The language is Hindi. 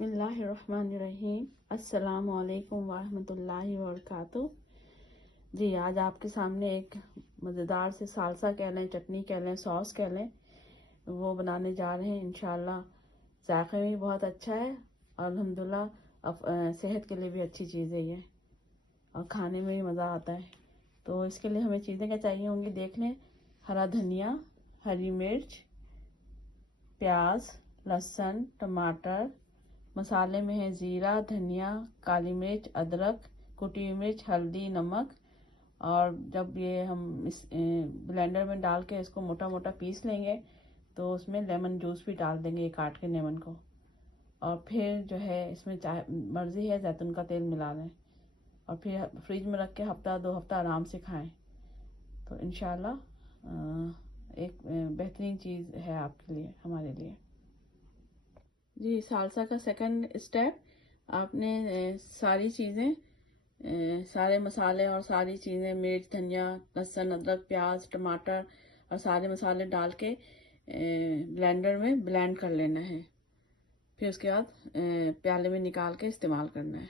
बिस्मिल्लाहिर्रहमानिर्रहीम। अस्सलामु अलैकुम वरहमतुल्लाहि वबरकातुहू। जी, आज आपके सामने एक मज़ेदार से सालसा कह लें, चटनी कह लें, सॉस कह लें, वो बनाने जा रहे हैं। इंशाल्लाह जायक़े में भी बहुत अच्छा है और अल्हम्दुलिल्लाह सेहत के लिए भी अच्छी चीज़ है ये, और खाने में भी मज़ा आता है। तो इसके लिए हमें चीज़ें क्या चाहिए होंगी, देख लें। हरा धनिया, हरी मिर्च, प्याज, लहसुन, टमाटर। मसाले में है ज़ीरा, धनिया, काली मिर्च, अदरक, कुटी हुई मिर्च, हल्दी, नमक। और जब ये हम इस ब्लेंडर में डाल के इसको मोटा मोटा पीस लेंगे तो उसमें लेमन जूस भी डाल देंगे, ये काट के लेमन को। और फिर जो है इसमें चाहे मर्ज़ी है जैतून का तेल मिला लें, और फिर फ्रिज में रख के हफ्ता 2 हफ्ता आराम से खाएं। तो इंशाल्लाह एक बेहतरीन चीज़ है आपके लिए, हमारे लिए। जी, सालसा का सेकंड स्टेप, आपने सारी चीज़ें, सारे मसाले और सारी चीज़ें, मिर्च, धनिया, लहसुन, अदरक, प्याज, टमाटर और सारे मसाले डाल के ब्लेंडर में ब्लेंड कर लेना है। फिर उसके बाद प्याले में निकाल के इस्तेमाल करना है।